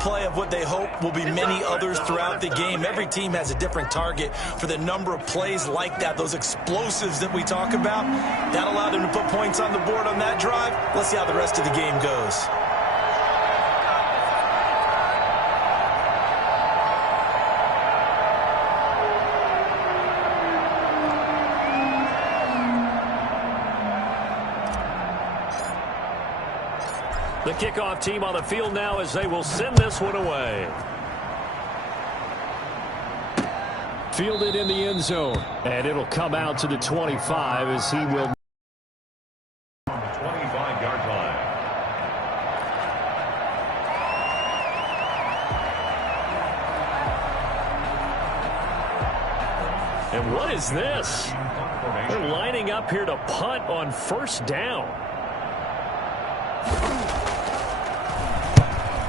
play of what they hope will be many others throughout the game. Every team has a different target for the number of plays like that, those explosives that we talk about. That allowed them to put points on the board on that drive. Let's see how the rest of the game goes. The kickoff team on the field now as they will send this one away. Fielded in the end zone. And it'll come out to the 25 as he will. On the 25-yard line. And what is this? They're lining up here to punt on first down.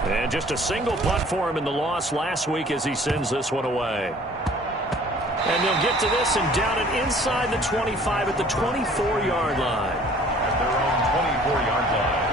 And just a single punt for him in the loss last week as he sends this one away. And they'll get to this and down it inside the 25 at the 24-yard line. At their own 24-yard line.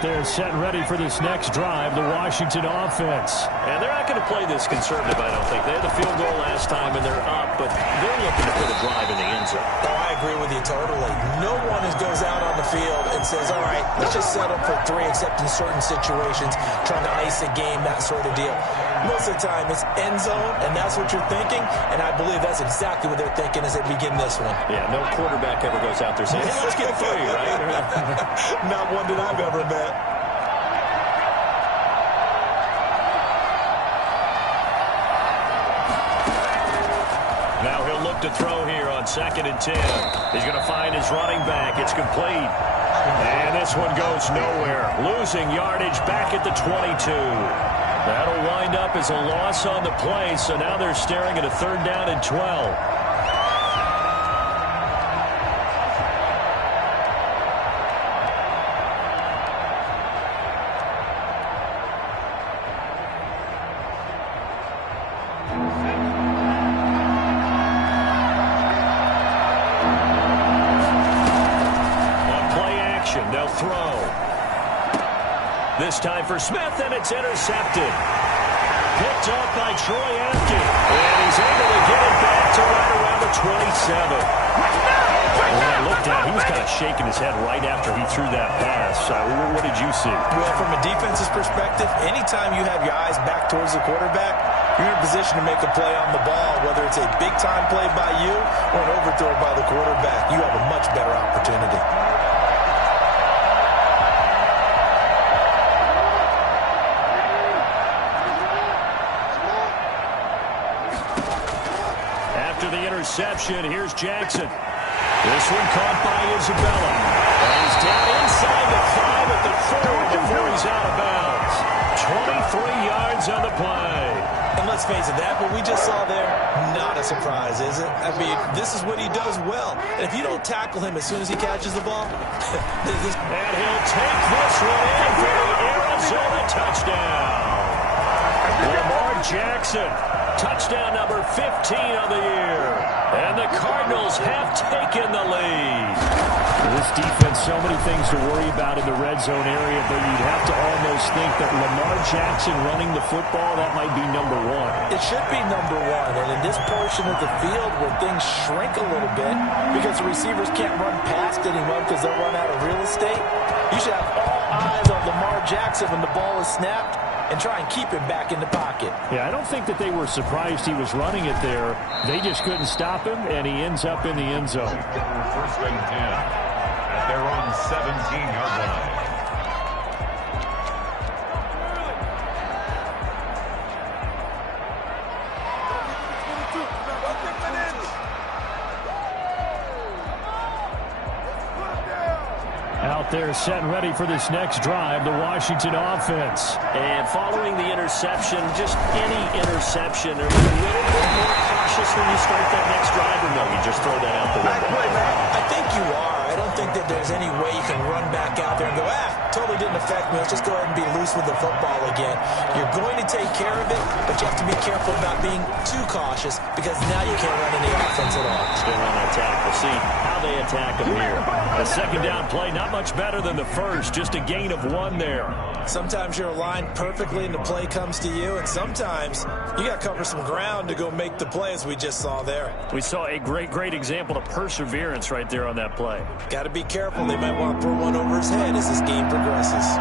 They're set and ready for this next drive, the Washington offense. And they're not going to play this conservative, I don't think. They had the field goal last time, and they're up, but they're looking to put a drive in the end zone. Oh, I agree with you totally. No one goes out on the field and says, all right, let's just settle for 3, except in certain situations, trying to ice a game, that sort of deal. Most of the time, it's end zone, and that's what you're thinking, and I believe that's exactly what they're thinking as they begin this one. Yeah, no quarterback ever goes out there saying, hey, let's get 3, right? Not one that I've ever met. Now he'll look to throw here on 2nd and 10. He's going to find his running back. It's complete. And this one goes nowhere. Losing yardage back at the 22. That'll wind up as a loss on the play, so now they're staring at a 3rd down and 12. They'll throw. This time for Smith, and it's intercepted. Picked up by Troy Apke. And he's able to get it back to right around the 27. When I looked at it, he was kind of shaking his head right after he threw that pass. What did you see? Well, from a defense's perspective, anytime you have your eyes back towards the quarterback, you're in a position to make a play on the ball, whether it's a big-time play by you or an overthrow by the quarterback. You have a much better opportunity. Interception. Here's Jackson. This one caught by Isabella. And he's down inside the 5 at the 4 before he's out of bounds. 23 yards on the play. And let's face it, that what we just saw there, not a surprise, is it? I mean, this is what he does well. And if you don't tackle him as soon as he catches the ball, and he'll take this one in for the Arizona touchdown. Lamar Jackson. Touchdown number 15 on the year. And the Cardinals have taken the lead. This defense, so many things to worry about in the red zone area, but you'd have to almost think that Lamar Jackson running the football, that might be number 1. It should be number 1. And in this portion of the field where things shrink a little bit because the receivers can't run past anyone because they'll run out of real estate, you should have all eyes on Lamar Jackson when the ball is snapped and try and keep him back in the pocket. Yeah, I don't think that they were surprised he was running it there. They just couldn't stop him, and he ends up in the end zone. 1st and 10 at their own 17-yard line. Out there set and ready for this next drive, the Washington offense. And following the interception, just any interception, are you a little bit more cautious when you start that next drive, or no, you just throw that out the window? I think you are. don't think that there's any way you can run back out there and go, totally didn't affect me. Let's just go ahead and be loose with the football again. You're going to take care of it, but you have to be careful about being too cautious because now you can't run any offense at all. Still on that tackle. See how they attack him here. The second down play, not much better than the first. Just a gain of 1 there. Sometimes you're aligned perfectly and the play comes to you, and sometimes you got to cover some ground to go make the play, as we just saw there. We saw a great example of perseverance right there on that play. Got to be careful. They might want to throw one over his head as this game progresses.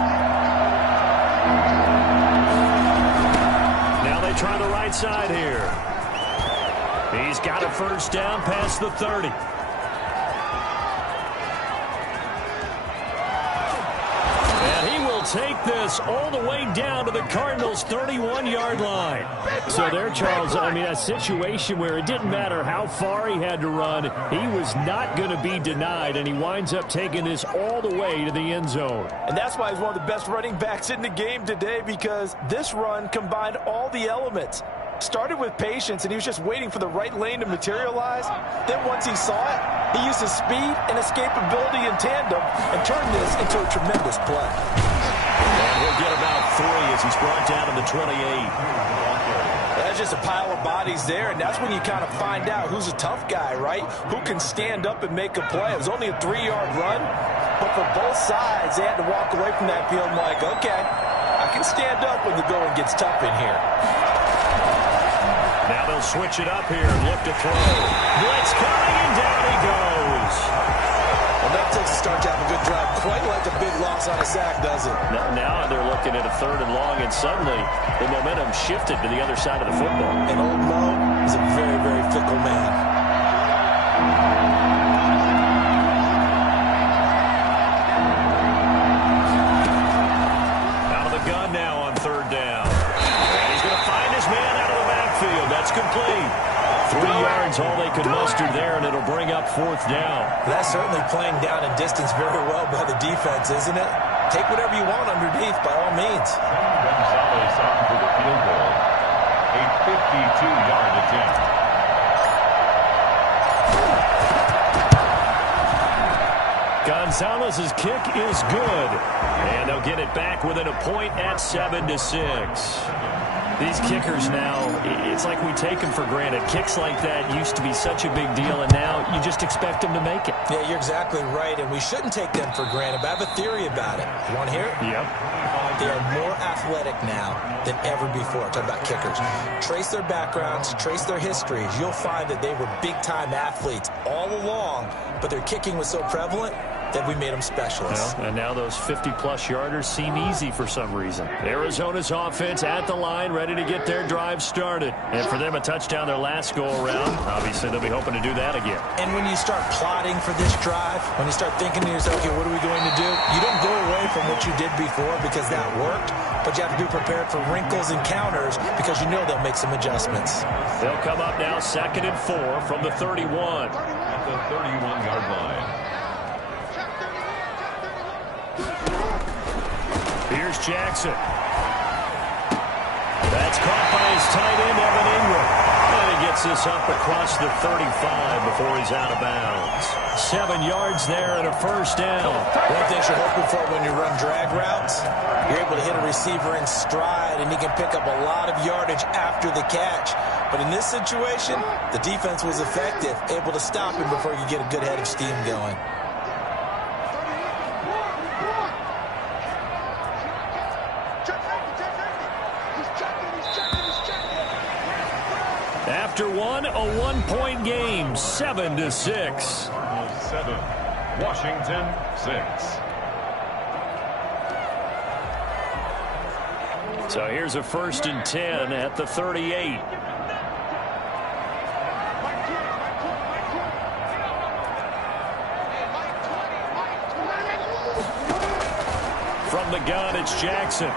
Now they try the right side here. He's got a first down past the 30. Take this all the way down to the Cardinals' 31-yard line. So there, Charles, I mean, a situation where it didn't matter how far he had to run, he was not going to be denied, and he winds up taking this all the way to the end zone. And that's why he's one of the best running backs in the game today, because this run combined all the elements. Started with patience, and he was just waiting for the right lane to materialize. Then once he saw it, he used his speed and escapability in tandem and turned this into a tremendous play. And he'll get about 3 as he's brought down to the 28. That's just a pile of bodies there, and that's when you kind of find out who's a tough guy, right? Who can stand up and make a play. It was only a 3-yard run, but for both sides, they had to walk away from that field like, okay, I can stand up when the going gets tough in here. Now they'll switch it up here and look to throw. Blitz coming, and down he goes. Well, that takes a start to have a good drive. Quite like a big loss on a sack, does it? Now they're looking at a 3rd and long, and suddenly the momentum shifted to the other side of the football. And old Mo is a very, very fickle man. Out of the gun now on 3rd down. And he's going to find his man out of the backfield. That's complete. 3 yards, all they could muster there, and it'll bring up 4th down. That's certainly playing down in distance very well by the defense, isn't it? Take whatever you want underneath, by all means. Gonzalez on for the field goal. A 52-yard attempt. Gonzalez's kick is good, and they'll get it back within a point at 7-6. These kickers now, it's like we take them for granted. Kicks like that used to be such a big deal, and now you just expect them to make it. Yeah, you're exactly right, and we shouldn't take them for granted, but I have a theory about it. You want to hear it? Yep. They are more athletic now than ever before. I'm talking about kickers. Trace their backgrounds, trace their histories. You'll find that they were big-time athletes all along, but their kicking was so prevalent that we made them specialists. Well, and now those 50-plus yarders seem easy for some reason. Arizona's offense at the line, ready to get their drive started. And for them, a touchdown their last go-around. Obviously, they'll be hoping to do that again. And when you start plotting for this drive, when you start thinking to yourself, okay, what are we going to do? You don't go away from what you did before because that worked, but you have to be prepared for wrinkles and counters because you know they'll make some adjustments. They'll come up now 2nd and 4 from the 31. At the 31-yard line. Here's Jackson. That's caught by his tight end, Evan Ingram. And he gets this up across the 35 before he's out of bounds. 7 yards there and a first down. One thing you're hoping for when you run drag routes, you're able to hit a receiver in stride, and he can pick up a lot of yardage after the catch. But in this situation, the defense was effective, able to stop him before you get a good head of steam going. After one, a 1-point game, 7-6. 7, Washington 6. So here's a 1st and 10 at the 38. From the gun, it's Jackson.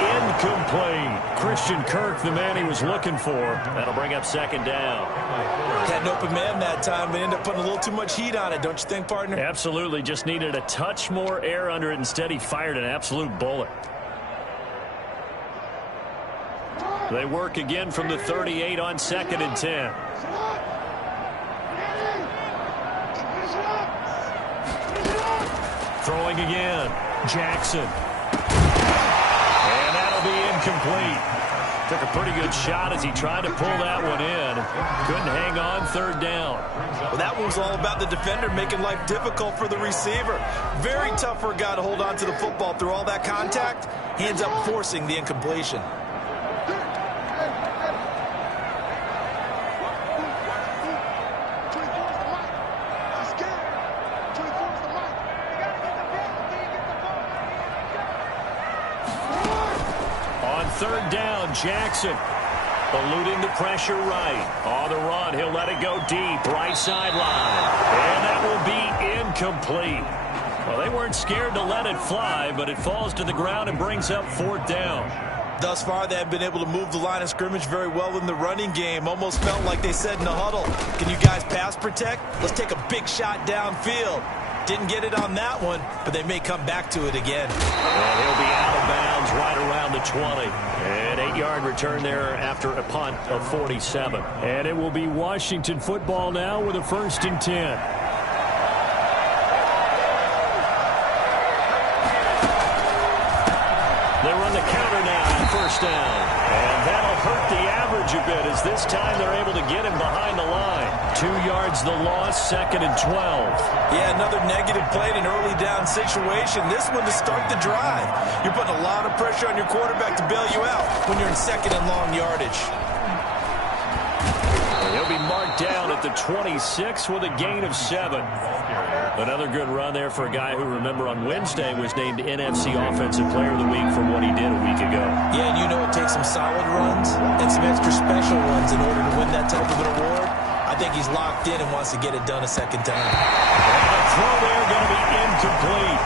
Incomplete. Christian Kirk, the man he was looking for. That'll bring up 2nd down. Had an open man that time, but ended up putting a little too much heat on it, don't you think, partner? Absolutely. Just needed a touch more air under it. Instead, he fired an absolute bullet. They work again from the 38 on 2nd and 10. Throwing again. Jackson. And that'll be incomplete. Took a pretty good shot as he tried to pull that one in. Couldn't hang on, third down. Well, that one was all about the defender making life difficult for the receiver. Very tough for a guy to hold on to the football through all that contact. He ends up forcing the incompletion. Third down, Jackson. Eluding the pressure right. On the run, he'll let it go deep. Right sideline. And that will be incomplete. Well, they weren't scared to let it fly, but it falls to the ground and brings up fourth down. Thus far, they have been able to move the line of scrimmage very well in the running game. Almost felt like they said in the huddle, can you guys pass protect? Let's take a big shot downfield. Didn't get it on that one, but they may come back to it again. And he'll be out of bounds right around the 20. An 8-yard return there after a punt of 47. And it will be Washington football now with a 1st and 10. They run the counter now on 1st down. And that'll hurt the average a bit as this time they're able to get him behind the line. 2 yards the loss, 2nd and 12. Yeah, another negative play in an early down situation. This one to start the drive. You're putting a lot of pressure on your quarterback to bail you out when you're in 2nd and long yardage. And he'll be marked down at the 26 with a gain of 7. Another good run there for a guy who, remember, on Wednesday was named NFC Offensive Player of the Week for what he did a week ago. Yeah, and you know it takes some solid runs and some extra special ones in order to win that type of an award. I think he's locked in and wants to get it done a second time. And the throw there going to be incomplete.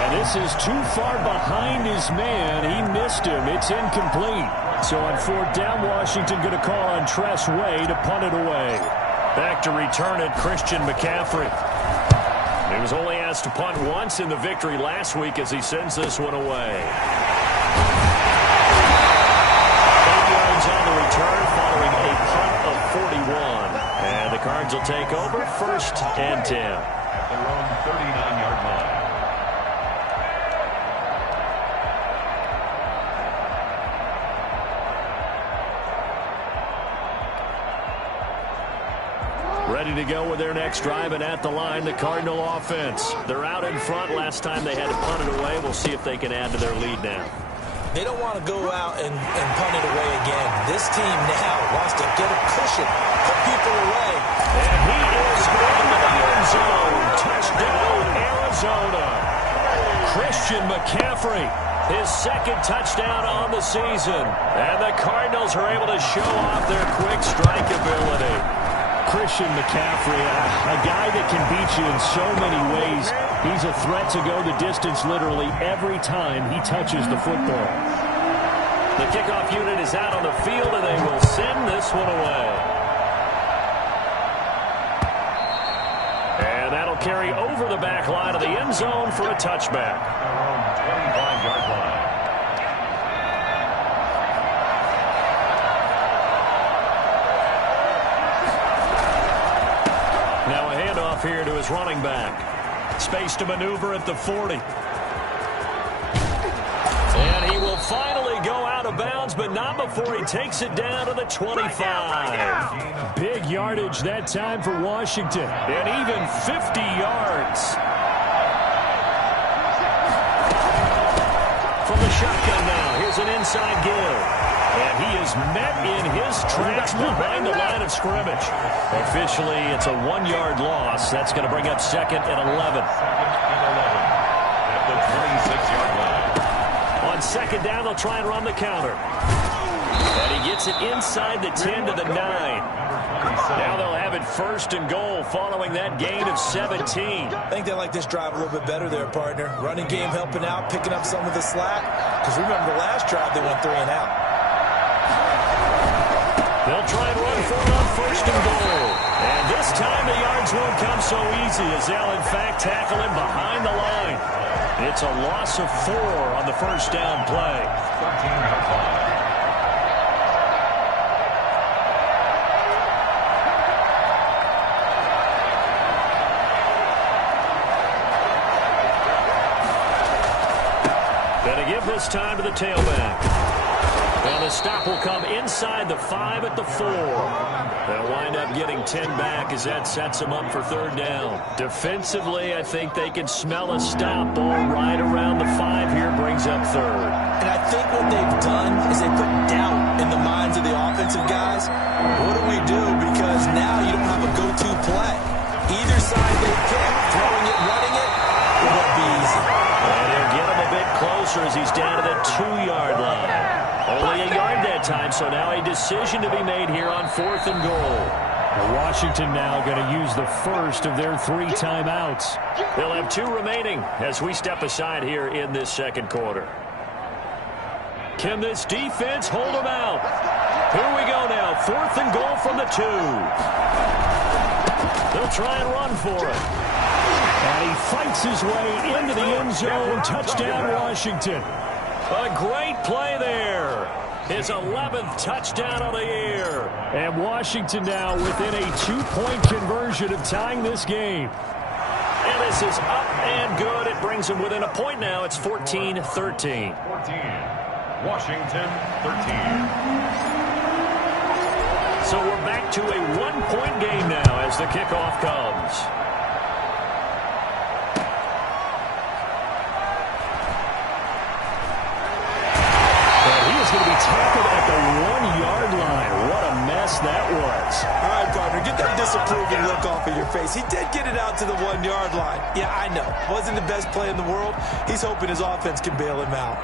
And this is too far behind his man. He missed him. It's incomplete. So on 4th down, Washington going to call on Tress Way to punt it away. Back to return it, Christian McCaffrey. He was only asked to punt once in the victory last week as he sends this one away. 8 yards on the return following a punt of 41. And the Cards will take over 1st and 10. At their own 39-yard line. Ready to go with their next drive, and at the line, the Cardinal offense. They're out in front. Last time they had to punt it away. We'll see if they can add to their lead now. They don't want to go out and punt it away again. This team now wants to get a cushion, put people away. And he is into the end zone. Touchdown, Arizona. Christian McCaffrey, his 2nd touchdown on the season. And the Cardinals are able to show off their quick strike ability. Christian McCaffrey, a guy that can beat you in so many ways. He's a threat to go the distance literally every time he touches the football. The kickoff unit is out on the field, and they will send this one away. And that'll carry over the back line of the end zone for a touchback. Around 25-yard line. Now a handoff here to his running back. Space to maneuver at the 40. And he will finally go out of bounds, but not before he takes it down to the 25. Big yardage that time for Washington. And even 50 yards. From the shotgun now, here's an inside give. And he is met in his tracks behind the line of scrimmage. Officially, it's a 1-yard loss. That's going to bring up 2nd and 11. 2nd and 11 at the 26-yard line. On 2nd down, they'll try and run the counter. And he gets it inside the 10 to the 9. Now they'll have it 1st and goal following that gain of 17. I think they like this drive a little bit better there, partner. Running game helping out, picking up some of the slack. Because remember the last drive, they went 3 and out. They'll try and run for it on 1st and goal. And this time the yards won't come so easy as they'll in fact tackle him behind the line. It's a loss of 4 on the 1st down play. 13-yard line. give this time to the tailback. And the stop will come inside the 5 at the 4. They'll wind up getting 10 back as that sets them up for third down. Defensively, I think they can smell a stop. Ball right around the 5 here brings up third. And I think what they've done is they put doubt in the minds of the offensive guys. What do we do? Because now you don't have a go-to play. Either side they pick, throwing it, running it, it won't be easy. And he'll get him a bit closer as he's down to the 2-yard line. Only a yard that time, so now a decision to be made here on 4th and goal. Washington now going to use the first of their 3 timeouts. They'll have 2 remaining as we step aside here in this second quarter. Can this defense hold them out? Here we go now, 4th and goal from the 2. They'll try and run for it. And he fights his way into the end zone. Touchdown, Washington. A great play there. His 11th touchdown of the year. And Washington now within a 2-point conversion of tying this game. And this is up and good. It brings him within a point now. It's 14-13. 14. Washington, 13. So we're back to a 1-point game now as the kickoff comes. Going to be tackled at the 1-yard line. What a mess that was. All right, partner, get that disapproving look off of your face. He did get it out to the 1-yard line. Yeah, I know. Wasn't the best play in the world. He's hoping his offense can bail him out.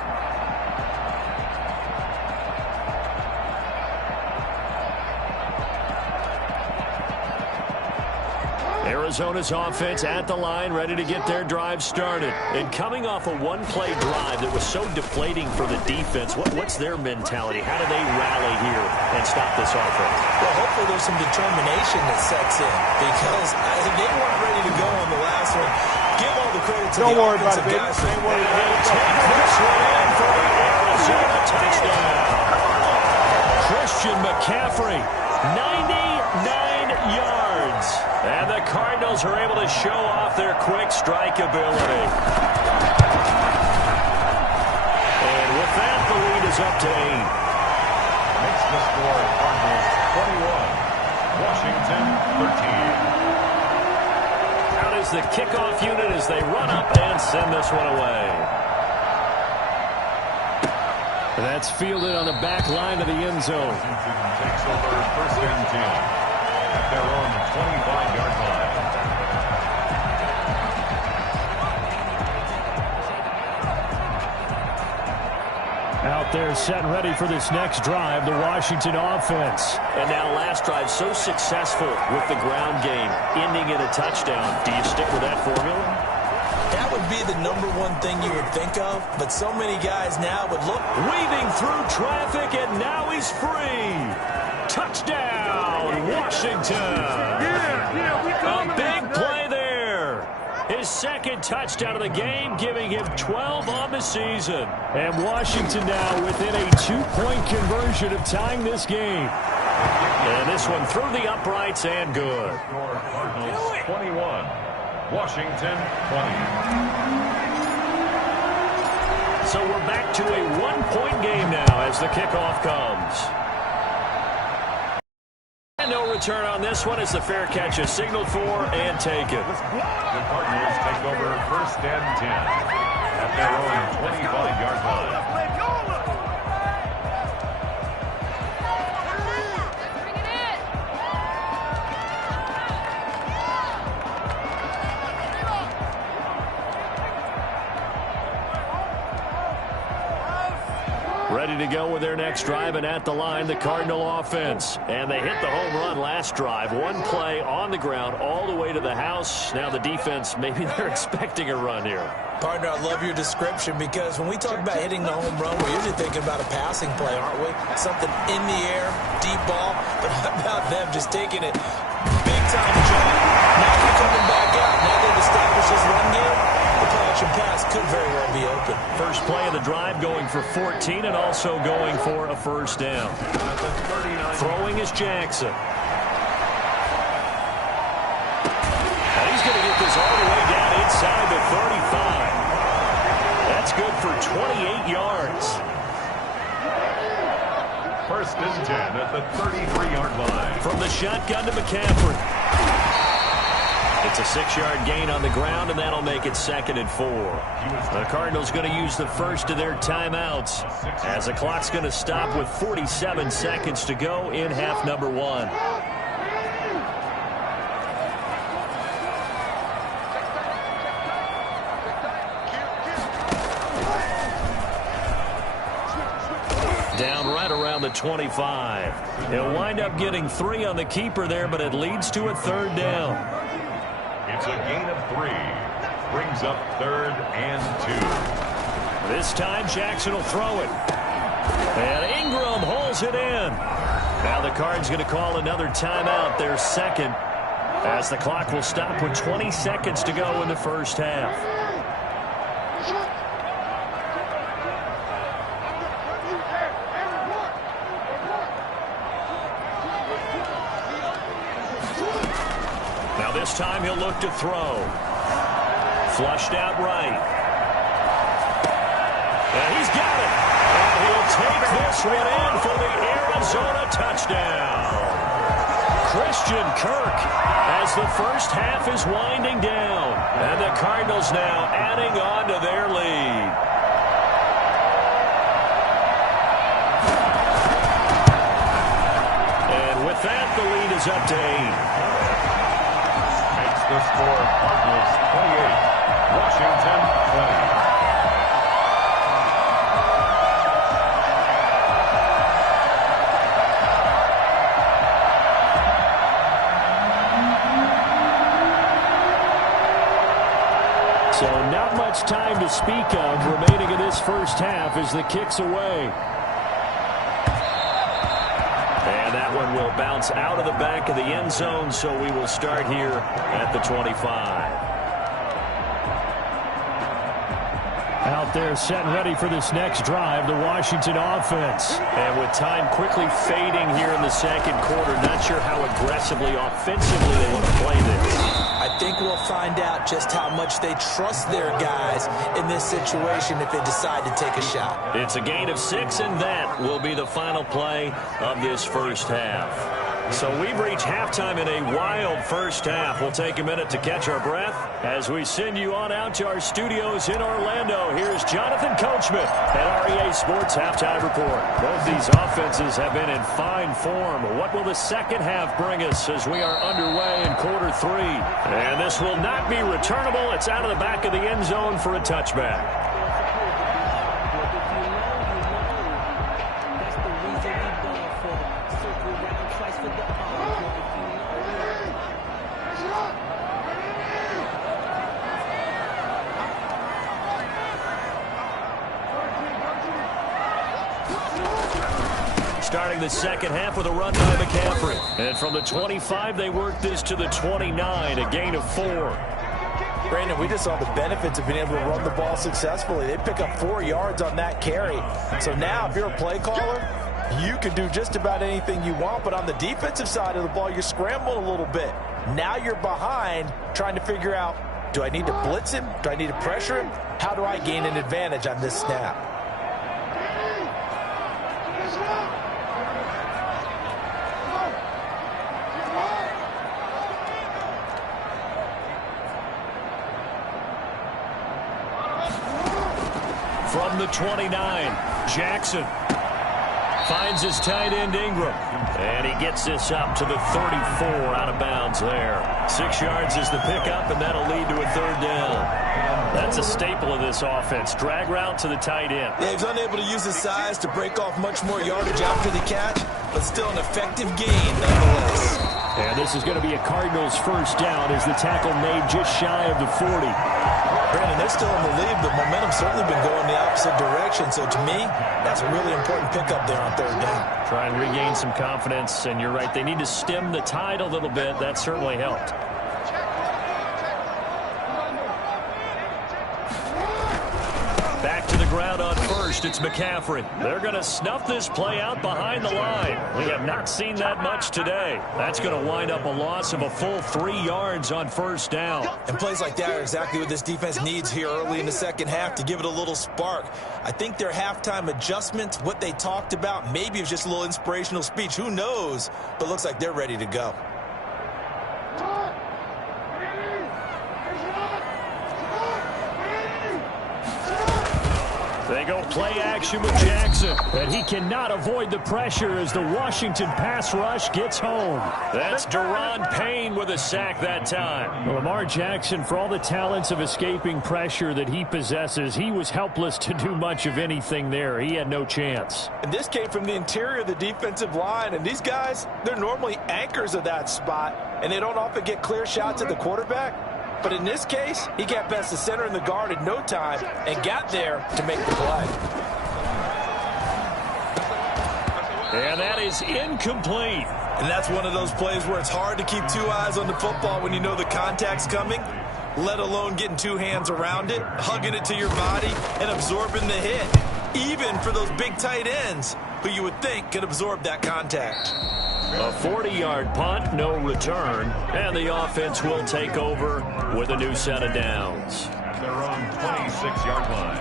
Arizona's offense at the line, ready to get their drive started. And coming off a 1-play drive that was so deflating for the defense, what's their mentality? How do they rally here and stop this offense? Well, hopefully there's some determination that sets in because they weren't ready to go on the last one. Give all the credit to the offensive guys. Don't worry about it. Take this one in for the Arizona touchdown. Christian McCaffrey, 99 yards. And the Cardinals are able to show off their quick strike ability. And with that, the lead is up to 8. Makes the score Cardinals 21. Washington 13. Out is the kickoff unit as they run up and send this one away. That's fielded on the back line of the end zone. Washington takes over 1st and 10. At their own 25-yard line. Out there set and ready for this next drive, the Washington offense. And now last drive so successful with the ground game, ending in a touchdown. Do you stick with that formula? That would be the #1 thing you would think of, but so many guys now would look. Weaving through traffic, and now he's free. Touchdown, Washington. A big play there. His second touchdown of the game, giving him 12 on the season. And Washington now within a 2-point conversion of tying this game. And this one through the uprights and good. Cardinals 21. Washington 20. So we're back to a 1-point game now as the kickoff comes. And no return on this one as the fair catch is signaled for and taken. The Cardinals take over 1st and 10 at their own 25-yard line. Ready to go with their next drive, and at the line, the Cardinal offense. And they hit the home run last drive. 1 play on the ground all the way to the house. Now the defense, maybe they're expecting a run here. Partner, I love your description because when we talk about hitting the home run, we're usually thinking about a passing play, aren't we? Something in the air, deep ball. But how about them just taking it big time jump? Now they're coming back out. Now they've established this run game. The play-action pass could very well be open. First play of the drive going for 14 and also going for a first down. Throwing is Jackson. And he's going to get this all the way down inside the 35. That's good for 28 yards. First and 10 at the 33-yard line. From the shotgun to McCaffrey. It's a 6-yard gain on the ground, and that'll make it 2nd and 4. The Cardinals going to use the first of their timeouts as the clock's going to stop with 47 seconds to go in half number 1. Down right around the 25. He'll wind up getting 3 on the keeper there, but it leads to a 3rd down. It's a gain of 3. Brings up 3rd and 2. This time Jackson will throw it. And Ingram hauls it in. Now the Cards going to call another timeout, their 2nd, as the clock will stop with 20 seconds to go in the first half. This time he'll look to throw. Flushed out right. And he's got it. And he'll take this one in for the Arizona touchdown. Christian Kirk as the first half is winding down. And the Cardinals now adding on to their lead. And with that, the lead is up to 8. The score, Cardinals 28, Washington 20. So not much time to speak of remaining in this first half as the kick's away. And that one will bounce out of the back of the end zone, so we will start here at the 25. Out there set and ready for this next drive, the Washington offense. And with time quickly fading here in the second quarter, not sure how aggressively, offensively they want to play this. I think we'll find out just how much they trust their guys in this situation if they decide to take a shot. It's a gain of 6, and that will be the final play of this first half. So we've reached halftime in a wild first half. We'll take a minute to catch our breath as we send you on out to our studios in Orlando. Here's Jonathan Coachman at REA Sports Halftime Report. Both these offenses have been in fine form. What will the second half bring us as we are underway in quarter 3? And this will not be returnable. It's out of the back of the end zone for a touchback. Starting the second half with a run by McCaffrey. And from the 25, they work this to the 29, a gain of 4. Brandon, we just saw the benefits of being able to run the ball successfully. They pick up 4 yards on that carry. So now, if you're a play caller, you can do just about anything you want. But on the defensive side of the ball, you're scrambling a little bit. Now you're behind trying to figure out, do I need to blitz him? Do I need to pressure him? How do I gain an advantage on this snap? From the 29, Jackson finds his tight end Ingram. And he gets this up to the 34 out of bounds there. 6 yards is the pickup, and that'll lead to a 3rd down. That's a staple of this offense. Drag route to the tight end. Yeah, he's unable to use his size to break off much more yardage after the catch, but still an effective gain nonetheless. And this is going to be a Cardinals first down as the tackle made just shy of the 40. Brandon, they're still in the lead, but momentum's certainly been going the opposite direction. So to me, that's a really important pickup there on 3rd down. Try and regain some confidence, and you're right. They need to stem the tide a little bit. That certainly helped. Back to the ground on first. first. It's McCaffrey. They're going to snuff this play out behind the line. We have not seen that much today. That's going to wind up a loss of a full 3 yards on first down. And plays like that are exactly what this defense needs here early in the second half to give it a little spark. I think their halftime adjustment, what they talked about, maybe it was just a little inspirational speech. Who knows? But looks like they're ready to go. They go play action with Jackson, and he cannot avoid the pressure as the Washington pass rush gets home. That's Deron Payne with a sack that time. Well, Lamar Jackson, for all the talents of escaping pressure that he possesses, he was helpless to do much of anything there. He had no chance. And this came from the interior of the defensive line, and these guys, they're normally anchors of that spot, and they don't often get clear shots at the quarterback. But in this case, he got past the center and the guard in no time and got there to make the play. And that is incomplete. And that's one of those plays where it's hard to keep 2 eyes on the football when you know the contact's coming, let alone getting 2 hands around it, hugging it to your body, and absorbing the hit, even for those big tight ends who you would think could absorb that contact. A 40-yard punt, no return, and the offense will take over with a new set of downs. At their own 26-yard line.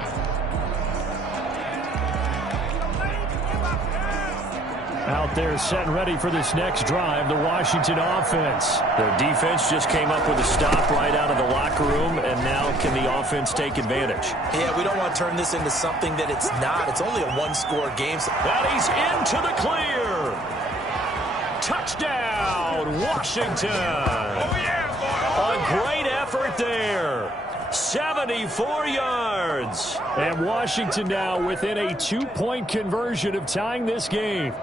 Out there set and ready for this next drive, the Washington offense. Their defense just came up with a stop right out of the locker room, and now can the offense take advantage? Yeah, we don't want to turn this into something that it's not. It's only a one-score game. And he's into the clear. Touchdown, Washington. Oh, yeah, boy. A great effort there. 74 yards. And Washington now within a 2-point conversion of tying this game.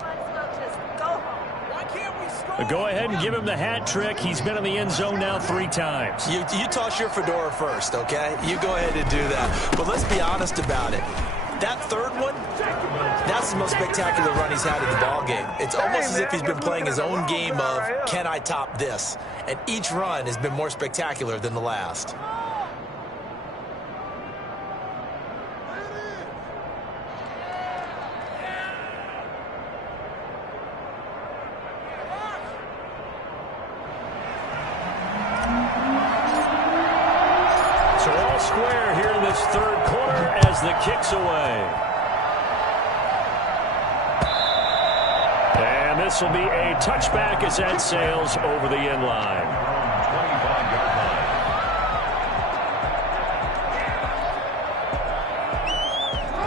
Go ahead and give him the hat trick. He's been in the end zone now 3 times. You toss your fedora first, okay? You go ahead and do that. But let's be honest about it. That third one, that's the most spectacular run he's had in the ballgame. It's almost as if he's been playing his own game of, can I top this? And each run has been more spectacular than the last. So all square here in this third quarter as the kick's away. And this will be a touchback as that sails over the end line. 25-yard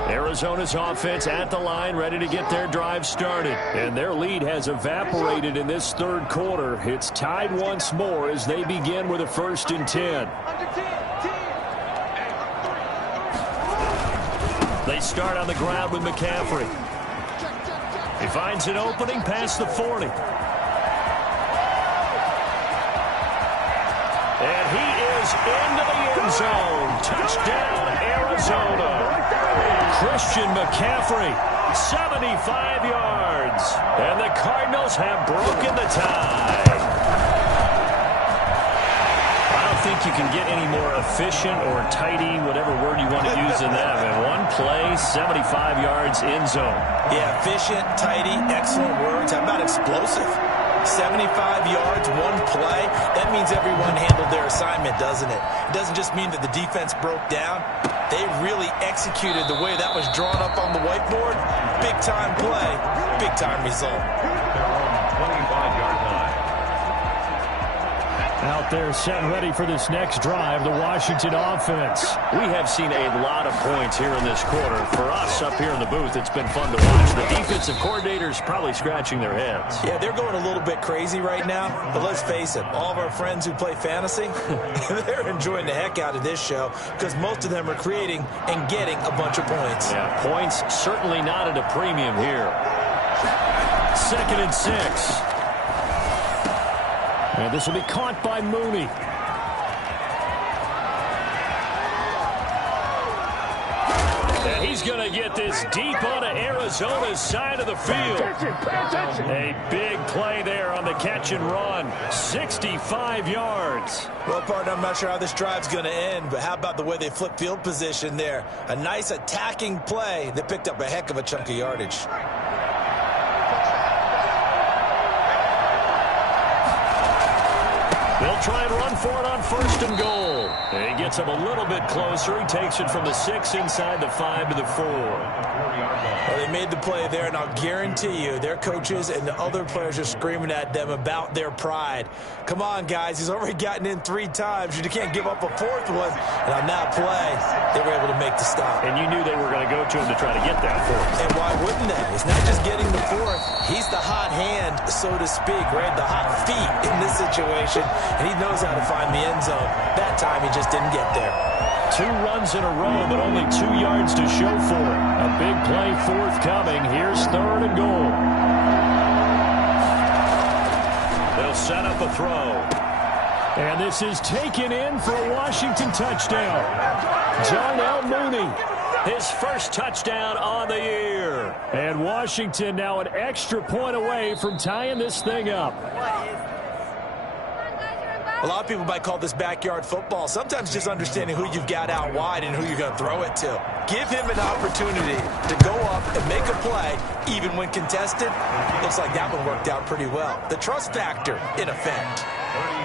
line. Arizona's offense at the line, ready to get their drive started. And their lead has evaporated in this third quarter. It's tied once more as they begin with a 1st and 10. They start on the ground with McCaffrey. He finds an opening past the 40. And he is into the end zone. Touchdown, Arizona. Christian McCaffrey, 75 yards. And the Cardinals have broken the tie. I don't think you can get any more efficient or tidy, whatever word you want to use in that. In one play, 75 yards end zone. Yeah, efficient, tidy, excellent words. How about explosive? 75 yards, one play. That means everyone handled their assignment, doesn't it? It doesn't just mean that the defense broke down. They really executed the way that was drawn up on the whiteboard. Big-time play, big-time result. Their own 25-yard line. Out there set and ready for this next drive, the Washington offense. We have seen a lot of points here in this quarter. For us up here in the booth, it's been fun to watch. The defensive coordinators probably scratching their heads. Yeah, they're going a little bit crazy right now, but let's face it, all of our friends who play fantasy, they're enjoying the heck out of this show because most of them are creating and getting a bunch of points. Yeah, points certainly not at a premium here. 2nd and 6. And this will be caught by Mooney. And he He's going to get this deep onto Arizona's side of the field. A big play there on the catch and run. 65 yards. Well, partner, I'm not sure how this drive's going to end, but how about the way they flip field position there? A nice attacking play that picked up a heck of a chunk of yardage. They'll try and run for it on 1st and goal. And he gets him a little bit closer. He takes it from the 6 inside the 5 to the 4. Well, they made the play there, and I'll guarantee you their coaches and the other players are screaming at them about their pride. Come on, guys. He's already gotten in 3 times. You can't give up a 4th one. And on that play, they were able to make the stop. And you knew they were going to go to him to try to get that 4th. And why wouldn't they? It's not just getting the 4th. He's the hot hand, so to speak, right? The hot feet in this situation. And he knows how to find the end zone. That time, he just didn't get there. 2 runs in a row, but only 2 yards to show for it. A big play forthcoming. Here's 3rd and goal. They'll set up a throw. And this is taken in for a Washington touchdown. Darnell Mooney. His first touchdown on the year. And Washington now an extra point away from tying this thing up. A lot of people might call this backyard football. Sometimes just understanding who you've got out wide and who you're going to throw it to. Give him an opportunity to go up and make a play, even when contested. Looks like that one worked out pretty well. The trust factor in effect.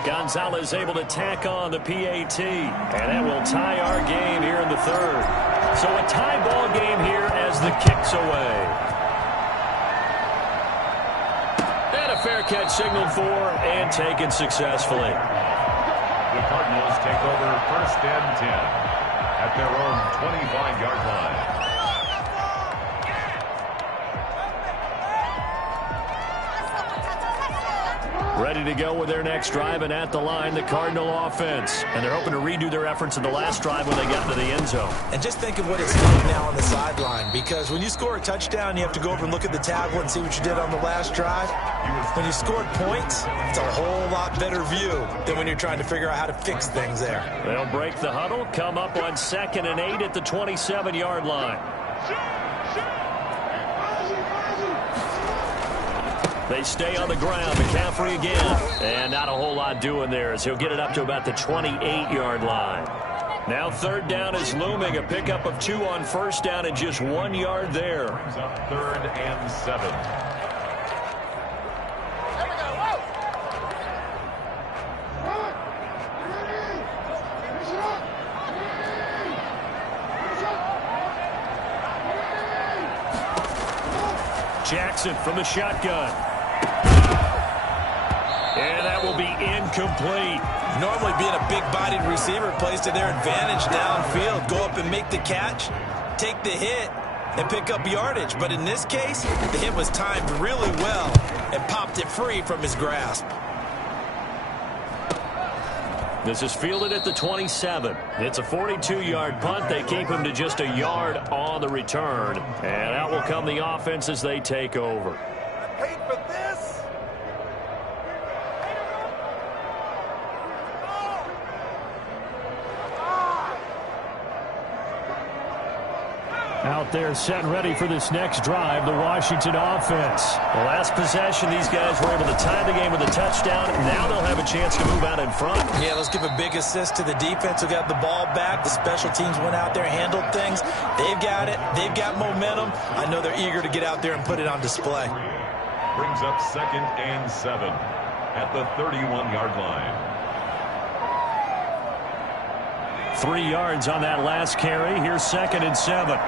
Gonzalez able to tack on the PAT. And that will tie our game here in the 3rd. So a tie ball game here as the kick's away. And a fair catch signaled for and taken successfully. The Cardinals take over 1st and 10 at their own 25-yard line. Ready to go with their next drive, and at the line, the Cardinal offense. And they're hoping to redo their efforts in the last drive when they got into the end zone. And just think of what it's like now on the sideline, because when you score a touchdown, you have to go over and look at the tablet and see what you did on the last drive. When you scored points, it's a whole lot better view than when you're trying to figure out how to fix things there. They'll break the huddle, come up on 2nd and 8 at the 27-yard line. They stay on the ground. McCaffrey again. And not a whole lot doing there as he'll get it up to about the 28-yard line. Now 3rd down is looming. A pickup of 2 on 1st down and just 1 yard there. 3rd and 7. Jackson from the shotgun. And that will be incomplete. Normally being a big-bodied receiver plays to their advantage downfield. Go up and make the catch, take the hit, and pick up yardage. But in this case, the hit was timed really well and popped it free from his grasp. This is fielded at the 27. It's a 42-yard punt. They keep him to just a yard on the return. And out will come the offense as they take over. Wait for this. Out there set and ready for this next drive, the Washington offense. The last possession, these guys were able to tie the game with a touchdown. Now they'll have a chance to move out in front. Yeah, let's give a big assist to the defense who got the ball back. The special teams went out there, handled things. They've got it. They've got momentum. I know they're eager to get out there and put it on display. Brings up 2nd and 7 at the 31-yard line. 3 yards on that last carry. Here's 2nd and 7.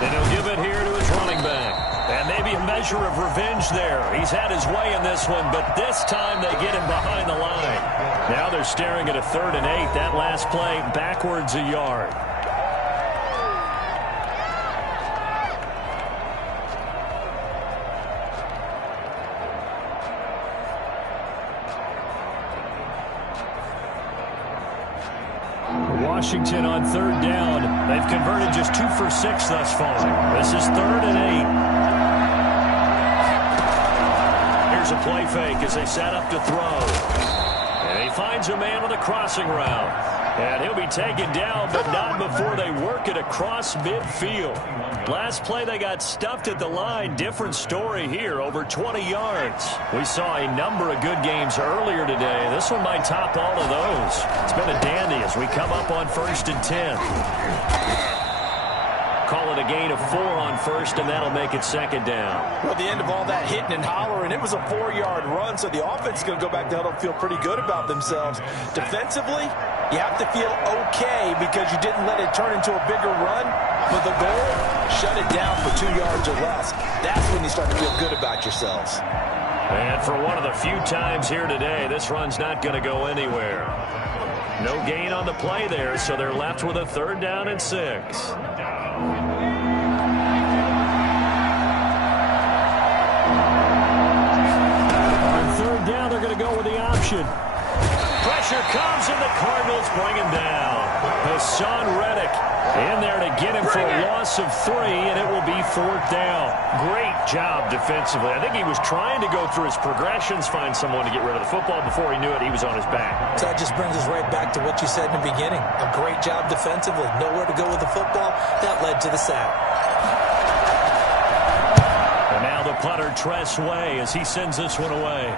And he'll give it here to his running back. And maybe a measure of revenge there. He's had his way in this one, but this time they get him behind the line. Now they're staring at a 3rd and 8. That last play backwards a yard. Washington on 3rd down. They've converted just 2 for 6 thus far. This is 3rd and 8. Here's a play fake as they set up to throw. And he finds a man with a crossing route. And he'll be taken down, but not before they work it across midfield. Last play, they got stuffed at the line. Different story here, over 20 yards. We saw a number of good games earlier today. This one might top all of those. It's been a dandy as we come up on 1st and 10. Call it a gain of 4 on first, and that'll make it 2nd down. Well, at the end of all that hitting and hollering, it was a 4-yard run, so the offense is going to go back to huddle and feel pretty good about themselves. Defensively, you have to feel okay because you didn't let it turn into a bigger run, but the goal, shut it down for 2 yards or less. That's when you start to feel good about yourselves. And for one of the few times here today, this run's not going to go anywhere. No gain on the play there, so they're left with a 3rd down and 6. On 3rd down, they're going to go with the option. Pressure comes, and the Cardinals bring him down. Hassan Reddick in there to get him for a loss of 3, and it will be 4th down. Great job defensively. I think he was trying to go through his progressions, find someone to get rid of the football. Before he knew it, he was on his back. So that just brings us right back to what you said in the beginning. A great job defensively. Nowhere to go with the football. That led to the sack. And now the punter, Tress Way, as he sends this one away.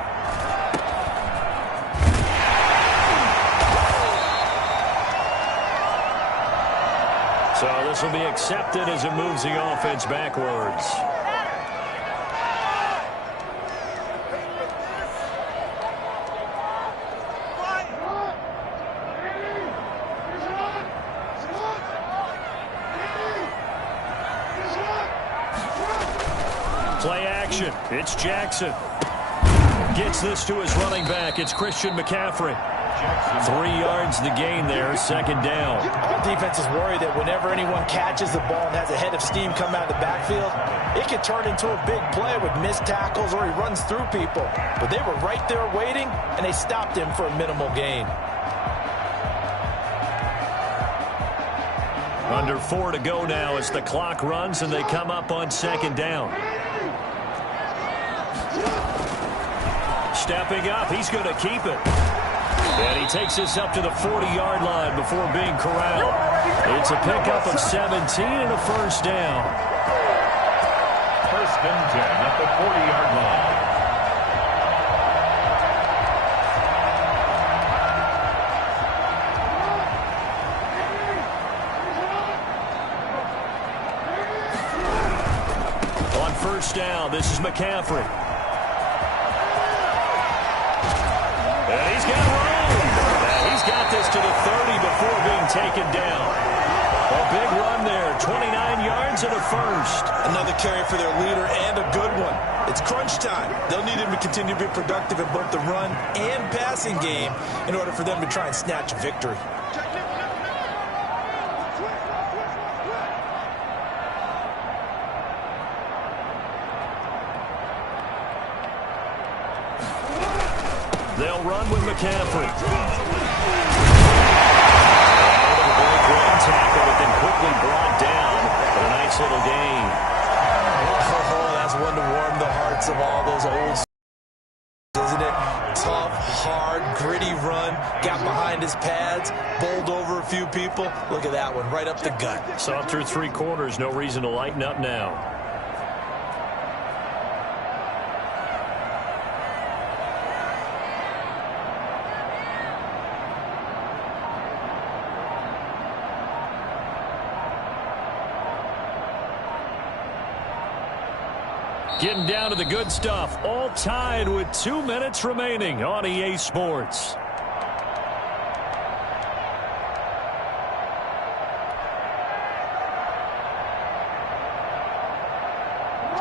So this will be accepted as it moves the offense backwards. Play action. It's Jackson. Gets this to his running back. It's Christian McCaffrey. 3 yards the gain there, 2nd down. All defenses worry that whenever anyone catches the ball and has a head of steam come out of the backfield, it could turn into a big play with missed tackles or he runs through people. But they were right there waiting, and they stopped him for a minimal gain. Under 4 to go now as the clock runs and they come up on 2nd down. Stepping up, he's going to keep it. And he takes this up to the 40-yard line before being corralled. It's a pickup of 17 and a 1st down. 1st and 10 at the 40-yard line. On 1st down, this is McCaffrey. And he's got room. He's got this to the 30 before being taken down. A big run there, 29 yards and a 1st. Another carry for their leader and a good one. It's crunch time. They'll need him to continue to be productive in both the run and passing game in order for them to try and snatch a victory. They'll run with McCaffrey. Tackle, but then quickly brought down for a nice little gain. Oh, that's one to warm the hearts of all those old, isn't it? Tough, hard, gritty run. Got behind his pads, bowled over a few people. Look at that one, right up the gut. Saw through 3 quarters, no reason to lighten up now. Getting down to the good stuff. All tied with 2 minutes remaining on EA Sports.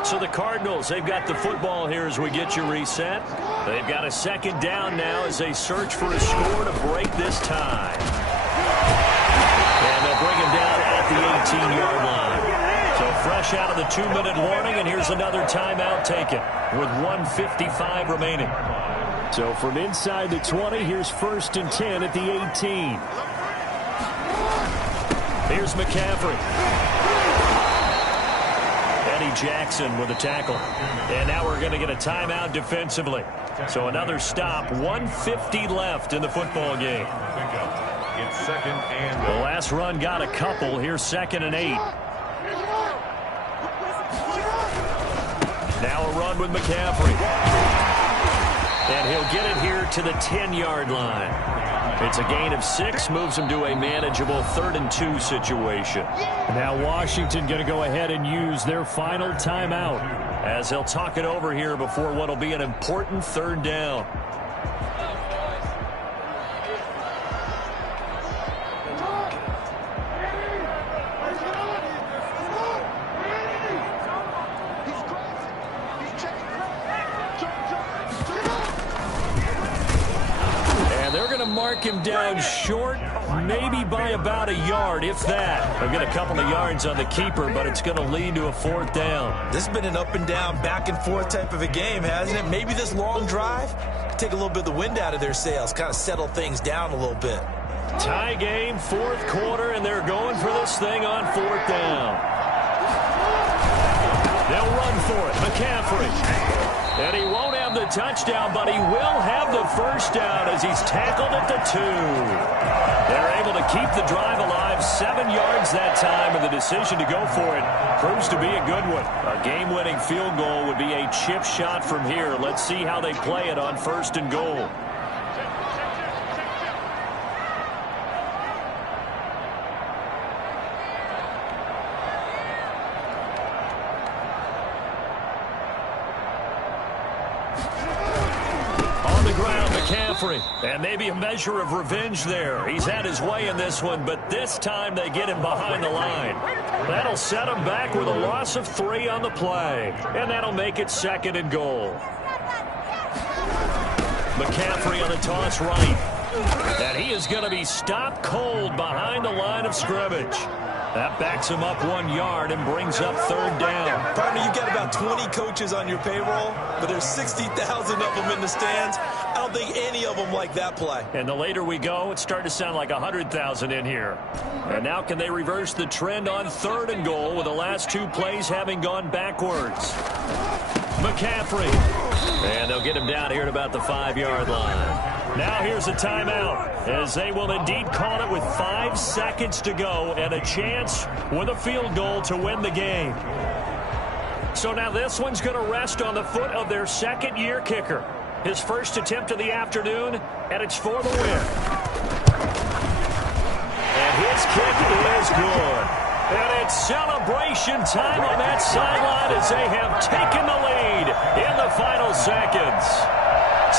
So the Cardinals, they've got the football here as we get you reset. They've got a 2nd down now as they search for a score to break this tie. And they'll bring him down at the 18-yard line. So fresh out of the 2-minute warning, and here's another timeout taken with 1:55 remaining. So from inside the 20, here's 1st and 10 at the 18. Here's McCaffrey. Eddie Jackson with a tackle. And now we're going to get a timeout defensively. So another stop, 1:50 left in the football game. It's 2nd and The last run got a couple. Here's 2nd and 8. Now a run with McCaffrey. And he'll get it here to the 10-yard line. It's a gain of 6, moves him to a manageable 3rd and 2 situation. Now Washington going to go ahead and use their final timeout as they'll talk it over here before what will be an important 3rd down. Mark him down short, maybe by about a yard, if that. They'll get a couple of yards on the keeper, but it's going to lead to a 4th down. This has been an up and down, back and forth type of a game, hasn't it? Maybe this long drive could take a little bit of the wind out of their sails, kind of settle things down a little bit. Tie game, 4th quarter, and they're going for this thing on 4th down. They'll run for it. McCaffrey. And he won't have the touchdown, but he will have the 1st down as he's tackled at the 2. They're able to keep the drive alive, 7 yards that time, and the decision to go for it proves to be a good one. A game-winning field goal would be a chip shot from here. Let's see how they play it on 1st and goal. And maybe a measure of revenge there. He's had his way in this one, but this time they get him behind the line. That'll set him back with a loss of 3 on the play. And that'll make it 2nd and goal. McCaffrey on the toss right. And he is going to be stopped cold behind the line of scrimmage. That backs him up 1 yard and brings up 3rd down. Partner, you've got about 20 coaches on your payroll, but there's 60,000 of them in the stands. I don't think any of them like that play. And the later we go, it's starting to sound like 100,000 in here. And now can they reverse the trend on 3rd and goal with the last 2 plays having gone backwards? McCaffrey. And they'll get him down here at about the 5-yard line. Now here's a timeout as they will indeed call it with 5 seconds to go and a chance with a field goal to win the game. So now this one's going to rest on the foot of their 2nd-year kicker. His first attempt of the afternoon, and it's for the win. And his kick is good. And it's celebration time on that sideline as they have taken the lead in the final seconds.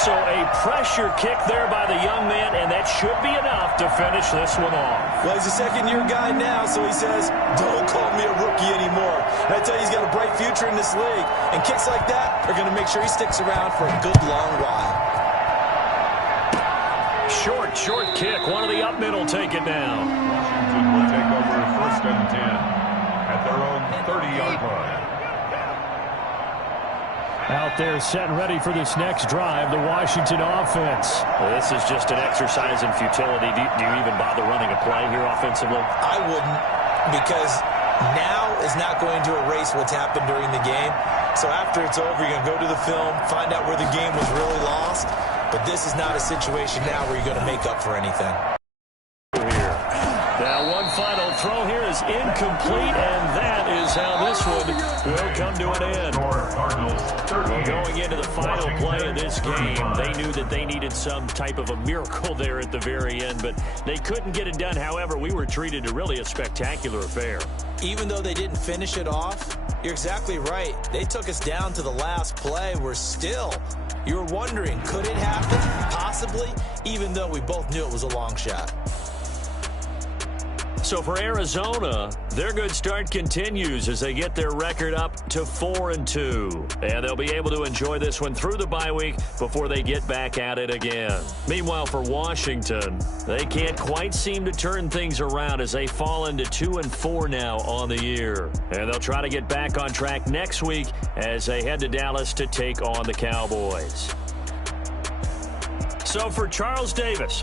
So a pressure kick there by the young man, and that should be enough to finish this one off. Well, he's a 2nd-year guy now, so he says, don't call me a rookie anymore. And I tell you, he's got a bright future in this league. And kicks like that are going to make sure he sticks around for a good long while. Short kick. One of the up middle take it down. Washington will take over 1st and 10 at their own 30-yard line. Out there set and ready for this next drive, the Washington offense. Well, this is just an exercise in futility. Do you even bother running a play here offensively? I wouldn't, because now is not going to erase what's happened during the game. So after it's over, you're going to go to the film, find out where the game was really lost. But this is not a situation now where you're going to make up for anything. Now one final throw here is incomplete, and that is how this one will come to an end. Well, going into the final play of this game, they knew that they needed some type of a miracle there at the very end, but they couldn't get it done. However, we were treated to really a spectacular affair. Even though they didn't finish it off, you're exactly right. They took us down to the last play. We're still, you're wondering, could it happen? Possibly, even though we both knew it was a long shot. So for Arizona, their good start continues as they get their record up to 4-2. And they'll be able to enjoy this one through the bye week before they get back at it again. Meanwhile, for Washington, they can't quite seem to turn things around as they fall into 2-4 now on the year. And they'll try to get back on track next week as they head to Dallas to take on the Cowboys. So for Charles Davis,